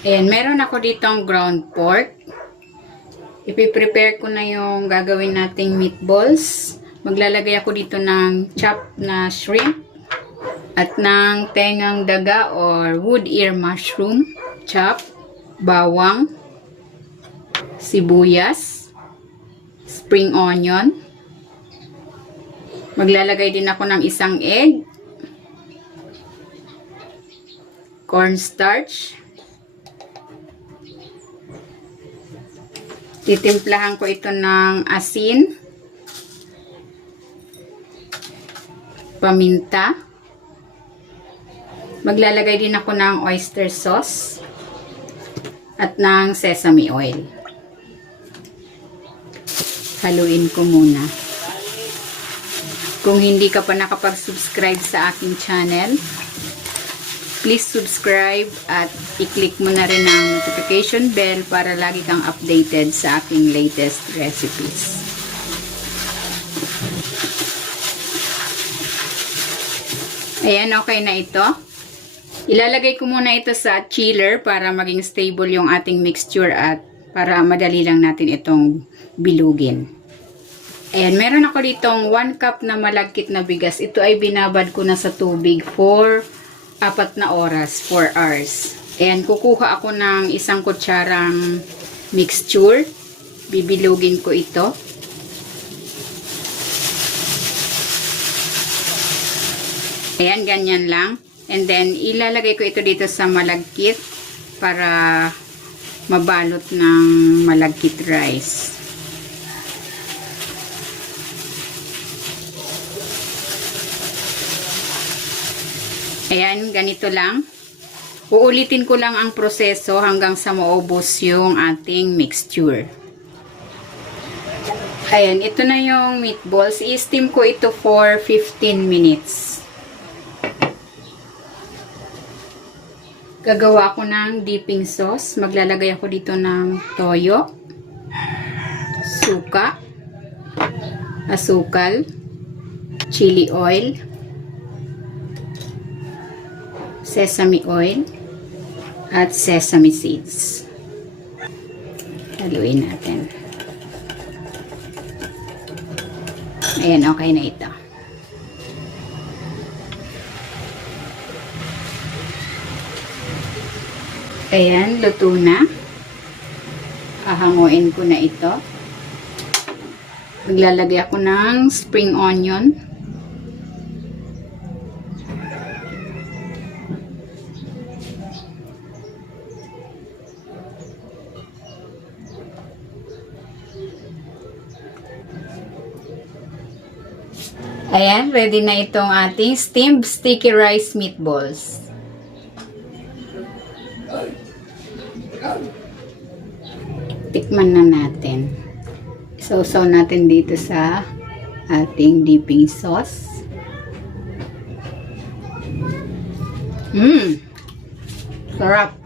Ayan, meron ako ditong ground pork. Ipiprepare ko na yung gagawin nating meatballs. Maglalagay ako dito ng chopped na shrimp at ng tengang daga or wood ear mushroom, chop, bawang, sibuyas, spring onion. Maglalagay din ako ng isang egg, cornstarch. Titimplahan ko ito ng asin, paminta. Maglalagay din ako ng oyster sauce at ng sesame oil. Haluin ko muna. Kung hindi ka pa nakapag-subscribe sa aking channel, please subscribe at i-click mo na rin ang notification bell para lagi kang updated sa aking latest recipes. Ayan, okay na ito. Ilalagay ko muna ito sa chiller para maging stable yung ating mixture at para madali lang natin itong bilugin. Ayan, meron ako ditong 1 cup na malagkit na bigas. Ito ay binabad ko na sa tubig for 4 na oras, 4 hours. Ayan, kukuha ako ng 1 kutsarang mixture. Bibilugin ko ito. Ayan, ganyan lang. And then, ilalagay ko ito dito sa malagkit para mabalot ng malagkit rice. Ayan, ganito lang. Uulitin ko lang ang proseso hanggang sa maubos yung ating mixture. Ayan, ito na yung meatballs. I-steam ko ito for 15 minutes. Gagawa ko ng dipping sauce. Maglalagay ako dito ng toyo, suka, asukal, chili oil, sesame oil, at sesame seeds. Haluin natin. Ayan, okay na ito. Ayan, luto na. Ahanguin ko na ito. Maglalagay ako ng spring onion. Ayan, ready na itong ating steamed sticky rice meatballs. Tikman na natin. Sausaw natin dito sa ating dipping sauce. Sarap.